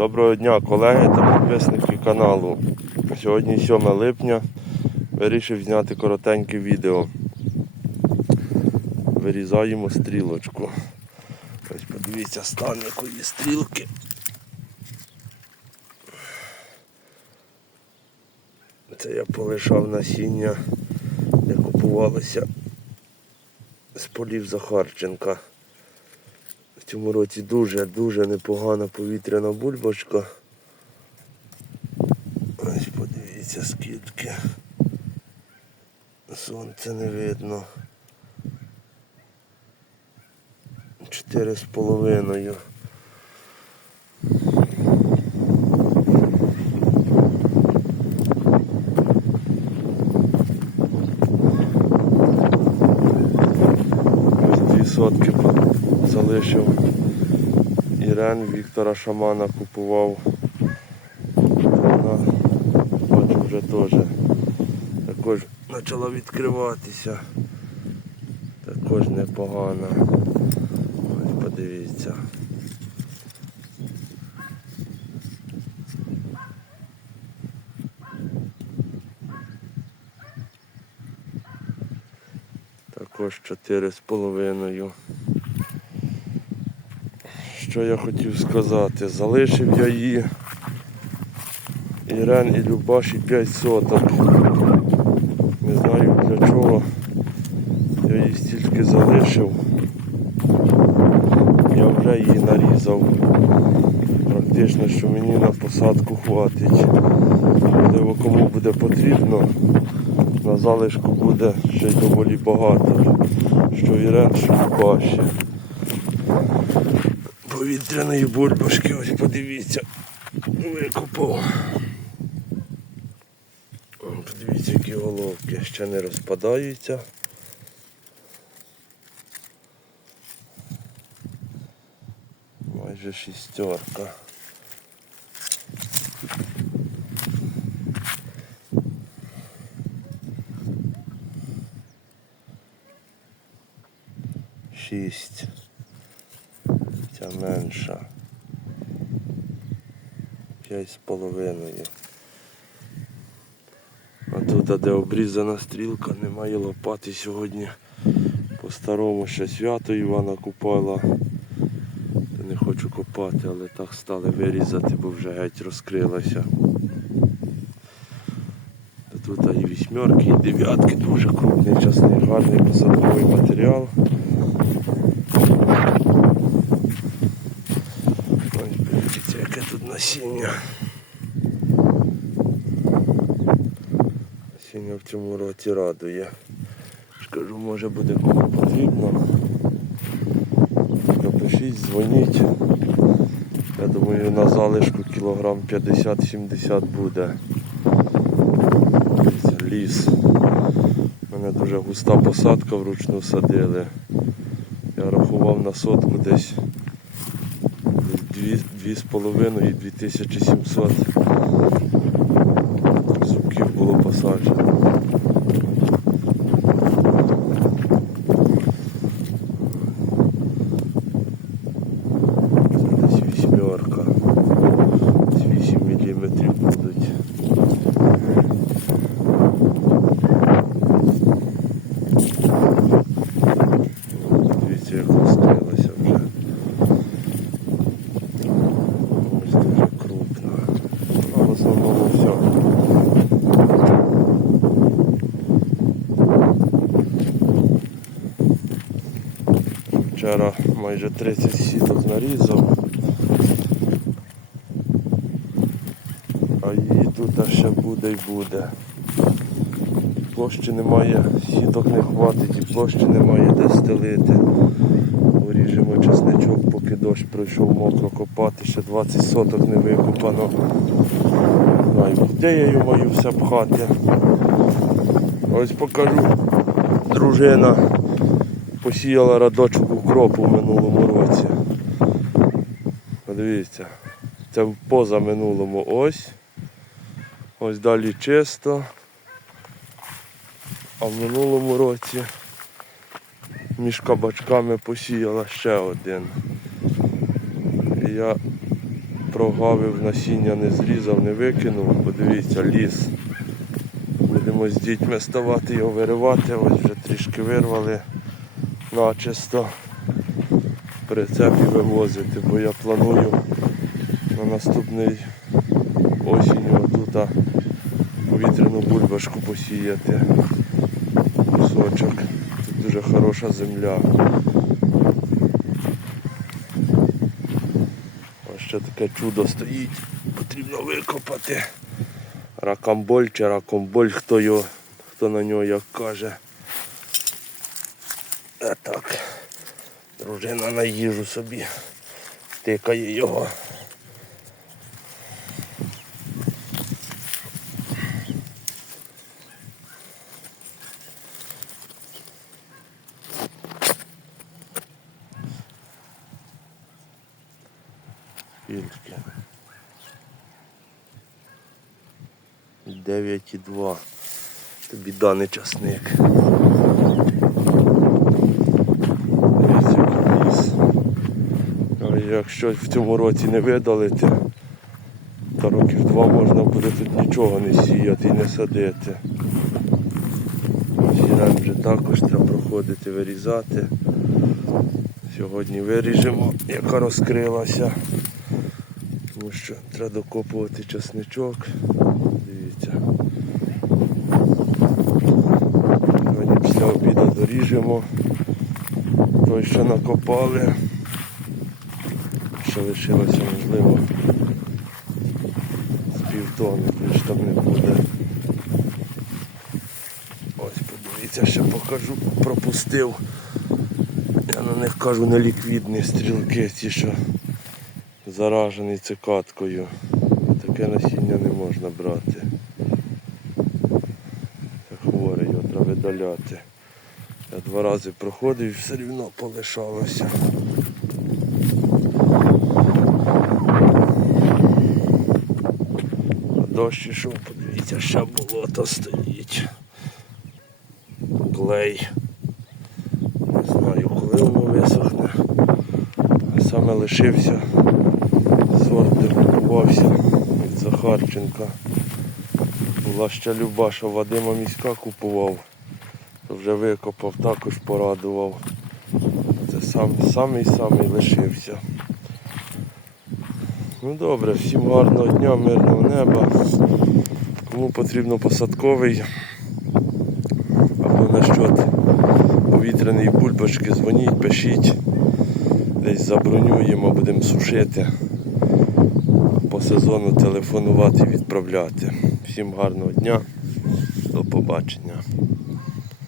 Доброго дня, колеги та підписники каналу. Сьогодні 7 липня. Вирішив зняти коротеньке відео. Вирізаємо стрілочку. Ось подивіться стан якої стрілки. Це я полишав насіння, де купувалося з полів Захарченка. Цьому році дуже-дуже непогана повітряна бульбашка. Ось подивіться скільки. Сонце не видно. Чотири з половиною. Ось дві сотки залишив. Ірен Віктора Шамана купував. Вона бачу вже теж. Також почала відкриватися. Також непогано. Ось подивіться. Також чотири з половиною. Що я хотів сказати? Залишив я її Ірен і Любаші 5 соток. Не знаю для чого. Я її стільки залишив. Я вже її нарізав. Практично, що мені на посадку хватить. Можливо, кому буде потрібно, на залишку буде ще й доволі багато. Що Ірен, що Любаші повітряної бульбашки, ось подивіться, викопав. О, Подивіться, які головки ще не розпадаються. Майже шістерка. Шість. Ця менша. П'ять з половиною. А тут, де обрізана стрілка, немає лопати сьогодні. По-старому ще свято Івана Купала. Не хочу копати, але так стали вирізати, бо вже геть розкрилася. Тут і вісьмерки, і дев'ятки, дуже крупний часний, гарний посадковий матеріал. Ось подивіться, яке тут насіння. Насіння в цьому році радує. Скажу, може буде кому потрібно. Напишіть, дзвоніть. Я думаю, на залишку кілограм 50-70 буде. Ліс. У мене дуже густа посадка вручну садили. Я рахував на сотку десь Дві, дві з половиною і 2700 зубків було посаджено. Це десь вісьмерка. Десь 8 міліметрів будуть. Дивіться, як розкрилося вже. Ось дуже крупно. А в основному все. Вчора майже 30 сіток нарізав. А її тут ще буде і буде. Площі немає, сіток не хватить і площі немає де стелити. Уріжемо чесничок, поки дощ пройшов мокро копати, ще 20 соток не викопано. Де я її маю все пхати. Ось покажу. Дружина посіяла радочок укропу в минулому році. Подивіться, це в позаминулому ось. Ось далі чисто. А в минулому році між кабачками посіяла ще один. Я прогавив, насіння не зрізав, не викинув. Подивіться, ліс. Будемо з дітьми ставати його виривати, ось вже трішки вирвали начисто прицеп і вивозити, бо я планую на наступний осінню отут повітряну бульбашку посіяти. Кусочок. Тут дуже хороша земля. Ось ще таке чудо стоїть. Потрібно викопати. Ракамболь чи ракомболь, хто його, хто на нього як каже. А так. Дружина на їжу собі тикає його. Скільки? 9,2. Тобі даний часник. Дивіться, який ліс. А якщо в цьому році не видалити, то років два можна буде тут нічого не сіяти і не садити. Сірем вже також треба проходити, вирізати. Сьогодні виріжемо, яка розкрилася. Тому що треба докопувати часничок. Дивіться. Сьогодні після обіду доріжемо. Той, що накопали. Ще лишилося, можливо, з півтони, більш там не буде. Ось подивіться, ще покажу, пропустив. Я на них кажу неліквідні стрілки, ті, що заражений цикаткою. Таке насіння не можна брати. Це хворе, його треба видаляти. Я два рази проходив і все рівно полишалося. Дощ ішов, подивіться, ще болото стоїть. Клей. Не знаю, коли воно висохне. Саме лишився сорт, де від Захарченка. Була ще люба, що Вадима міська купував, вже викопав, також порадував. Це сам, самий самий лишився. Ну добре, всім гарного дня, мирного неба. Кому потрібно посадковий або насчет повітряної бульбашки, дзвоніть, пишіть. Десь забронюємо, будемо сушити. По сезону телефонувати, відправляти. Всім гарного дня, до побачення.